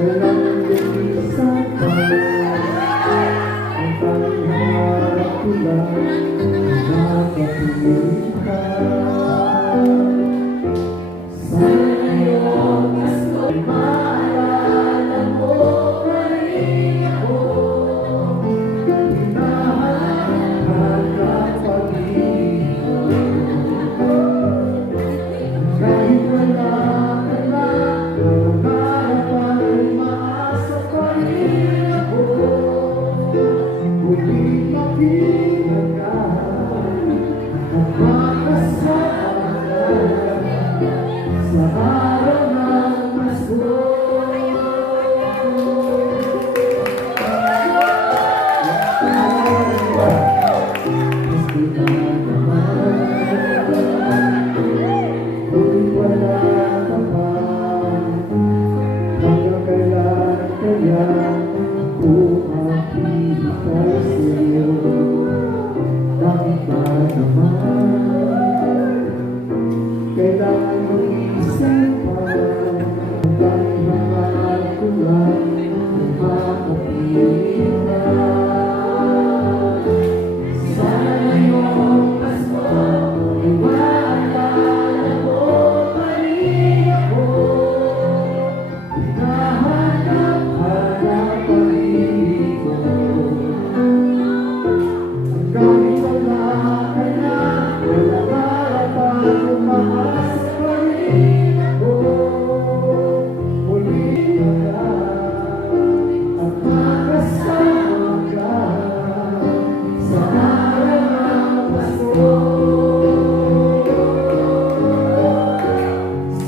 kailangan lumisan pa. Ang pangharap ko lang, nakapilin ka. Sa iyong asko, maalala mo pa rin ako. Hinahanap ka pag-ibig ko. Kahit wala ka na, harapan umaasa pa rin ako. Muling makilagay at makasama ka sa araw ng Pasko. Gusto ka naman, kung wala ka pa, hanggang kailan kaya ako makikita sa'yo? Bakit ba naman kailangan mag-isip pa? Hanggang hangal ko lang kung makapili ka. Sa iyong Pasko, ay maalala mo pa rin ako. Hinahanap-hanap pag-ibig ko. Kahit wala ka na, walang harapan, umaasa pa rin ako. Muli ka at makasama ka sa araw ng Pasko.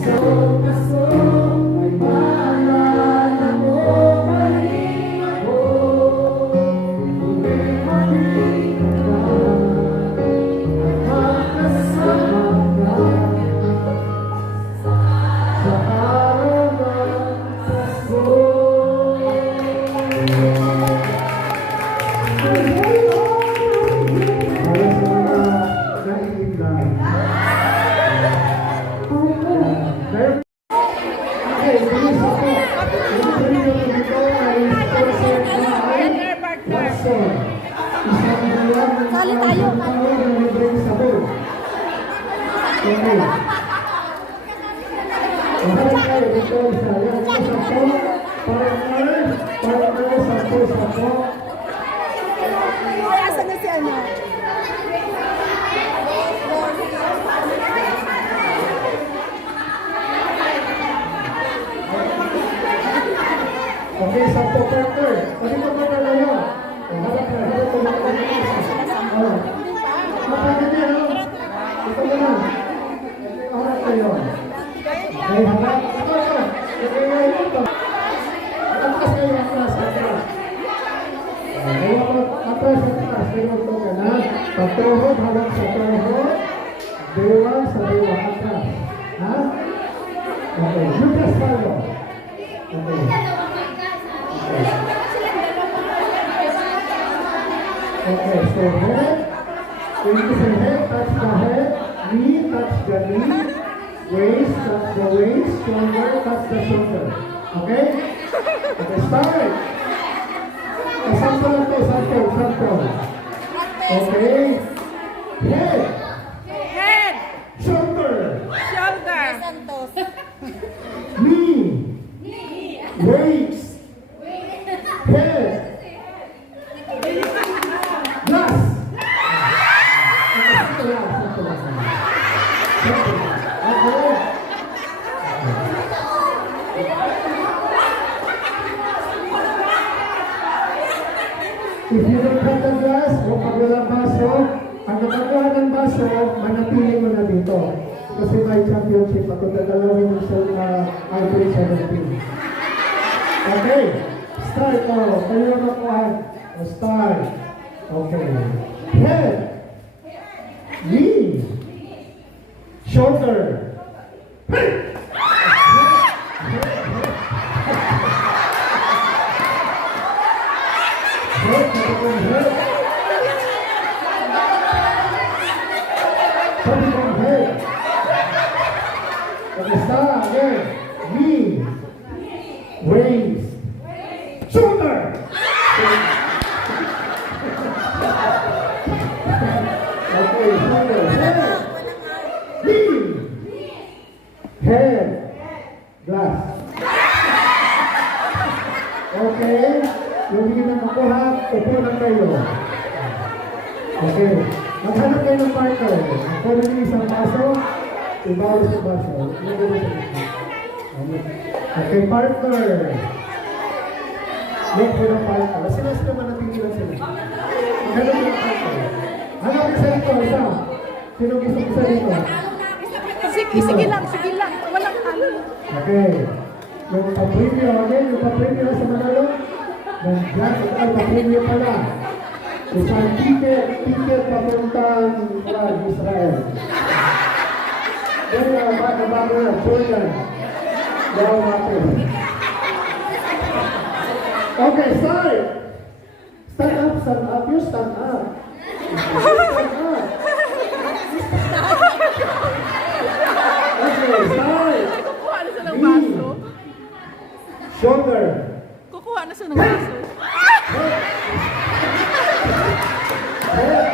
Sa Pasko, ay maalala mo pa rin ako. Muli makita ka at makasama ka sa araw ng Pasko. Para sa mga naiintindihan. Okay, bilis ako. Yung premium dito ay sponsor by Watson. Isang buwan ng Sali tayo. taon na libreng sabon. Okay. Okay kayo dito. Isa yan. Sampo. Partner. Sampo. Ay, asan na si ano? Okay, sampo partner. Pwede ko ba tayo? Harap na. Harap ko lang. Kapagod niya, no? Ito mo lang. Harap kayo. Okay, harap. Ito. Okay, ito. Atras kayo, atras. Atras. Kayo ito ka na. Pagtuhod, harap sa tuhod. Dewa sa dewa. Atras. Ha? Okay, Judas tayo. Okay. Okay, so head, into the head, touch the head, knee, touch the knee, waist, touch the waist, shoulder, touch the shoulder. Okay? Okay, start! Sample lang to, sample. Okay? Head, Head, shoulder, shoulder, Santos. knee, waist, head, glass. If you don't have the glass, o pag walang baso, ang nakagawa ng baso, manatili mo na dito. Kasi may championship ako, dadalawin yung sa Ivory 17. Okay, start ko. Kayo na makuhan. Start. Okay. Head. Knee. Shoulder. Hey! waist, shoulder. Okay, shoulder, head, glass. Okay, yung hindi na makuha, upo lang kayo. Okay, maghanap kayo ng partner. Ako na yung isang baso, ibawal sa baso. Okay, partner. Look for the partner. Sila man natingilan sila. Maghanap kayo ng partner. Hanap isa dito, isa. Sino gusto isa dito? Sige lang. Walang ano. Okay. Yung pa-preview, okay? Yung pa-preview sa Manalo. Nandiyan, ito pa-preview pala. Isang ticket papuntang Israel. Then, bago na, Jordan. Daw natin. Okay, start! Stand up. You stand up. Stand up. Okay, start! Kukuha na siya ng baso. Shoulder. Kukuha na siya ng baso. Head.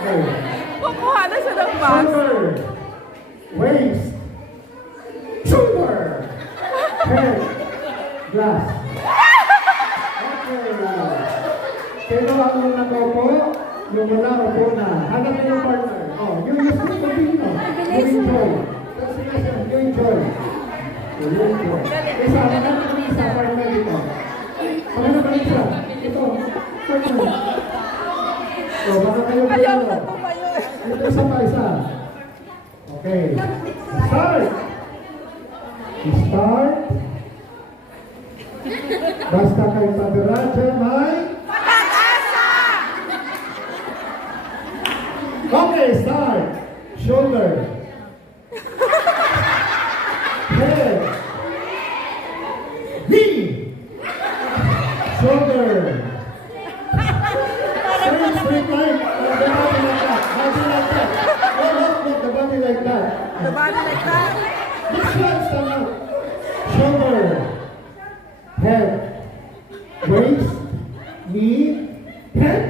Okay. Kukuha na siya ng baso. Shoulder. Waist. Shoulder. Head. Glass. Okay. Kaya ang muna ko po, yung wala ko po na. Hanap yung partner. Oh, yung continue. You enjoy. You enjoy. Isa, hanap ko isa partner dito. Hanap ko isa. Ito. Partner. So, baka kayo po Ayaw yun. na tumayo. Ito isa pa isa. Okay. Start! Start. Basta kay Padiraja may... Okay, start. Shoulder. Head. Knee. Shoulder. Straight line. The body like that. Body like that. Put the body like that. The body like that. This one, stand up. Shoulder. Head. Waist. Knee. Head.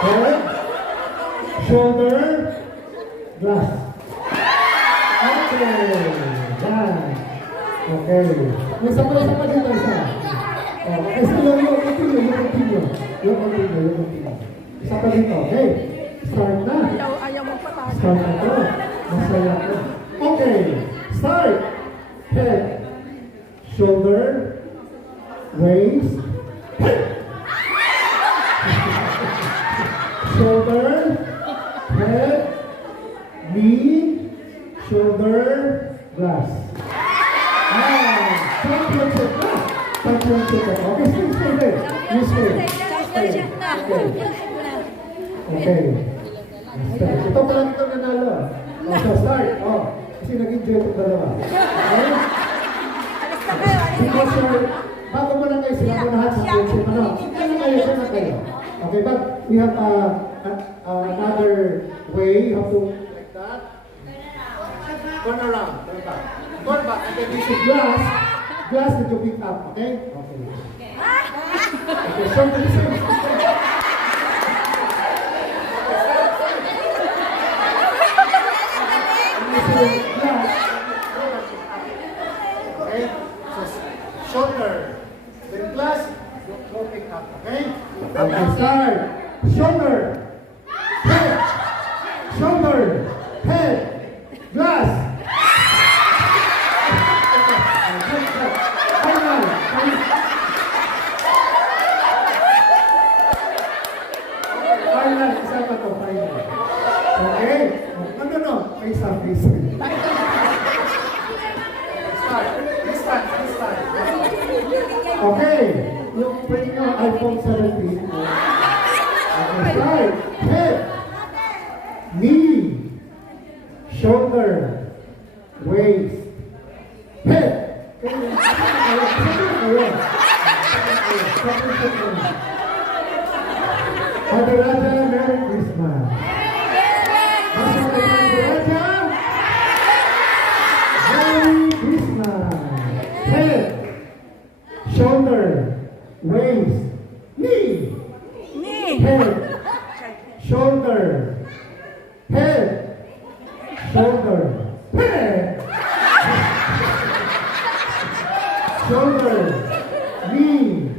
Head. Shoulder. Glass. Okay. Yan. Okay. Isa pa dito, isa. Okay, so yung continue. Isa pa dito, okay? Start na. Ayaw magpatalo. Start na to. Masaya ko. Okay. Start. Head. Shoulder. Waist. Head. Shoulder. Head. Knee. Shoulder. Glass. Championship na. Championship na. Okay, stay there. You stay. Okay. Stay. Ito pa lang ito nanalo. So start. Kasi nag-enjoy itong dalawa. Okay? Because bago mo lang kayo sila mo lahat sa championship. Siya na kayo. Okay, but we have another way. You have to like that. Turn around. Turn back. Turn back. And then this is glass. Glass that you pick up. Okay? Okay. Okay, so this is... Okay? So, shoulder. Then glass, go pick up. Okay? Okay, start. Shoulder. Head. Shoulder. Head. Glass. Final. Final. Isa pa to. Final. Okay? No. May isa. This time. Okay. Look, pwede nyo iPhone 17. Okay, start. Head. Knee. Shoulder. Waist. Head. Padiraja, Merry Christmas. Padiraja. Head. Shoulder. Knee.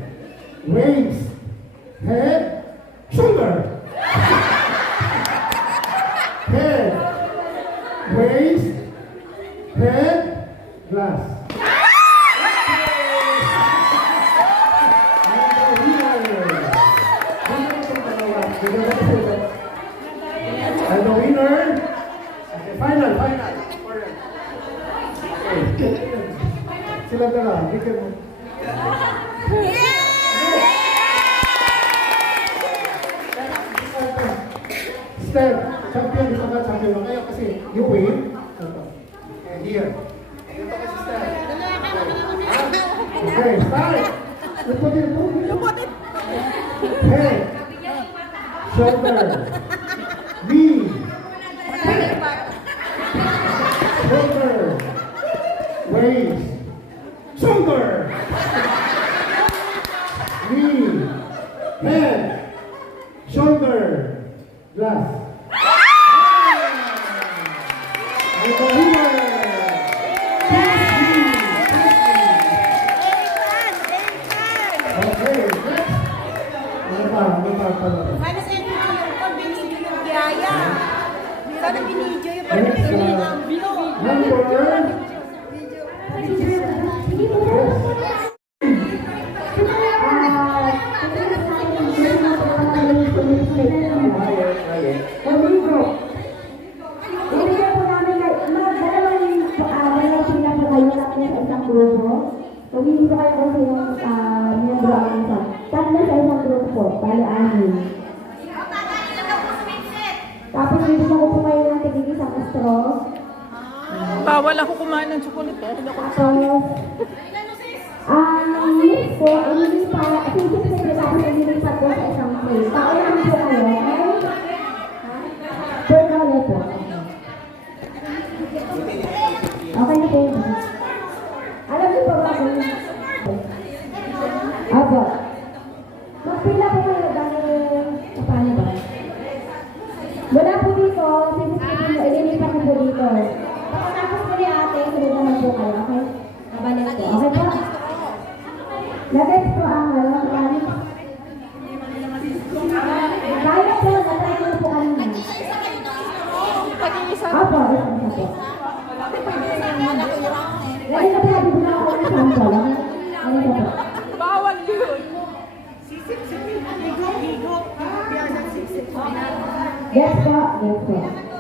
Waist. Head. Shoulder. Head. Waist. Head. Glass. And the winner, okay, final. Okay. Sila dala, bigyan mo. Step, champion, dito ka, champion lang kayo kasi you win. And here. Dito ka si Step. Okay, start. Luputin. Luputin. Head. Shoulder. Knee. Shoulder. Waist. Shoulder. Knee. Head. Shoulder. Glass. And the winner. Okay, next. Ano pa? Sana sa inyo yung pag-binisi nyo yung biyaya. Sana binidyo yung Next, pag-binisi nyo yung number. Pumili ko kayo kasi yung miyembro ang isa. Tatlo sa isang grupo, bali anim. Tapos bibigyan ko po kayo ng tigil isang straw. Bawal ako kumain ng chocolate. Hindi ako Tapos, mix po, hindi para, sisip tapos ililipat po sa isang plate. Paulan po kayo, okay? Per kale po. Okay na po yun. Alam niyo po ba kung Apo. Magpila po kayo dahil paano ba? Wala po dito, sisipin mo, ililipat mo po dito. Pagkatapos po ni ate, sunod naman po kayo, okay? Nabalik po, okay po? Next po ang kaya po, natry ko na po kanina. Pag-iisa. Apo, isa po. Lagi na po natin na ako ng sample, okay? Ano na po? Bawal yun. Yes po, yes po.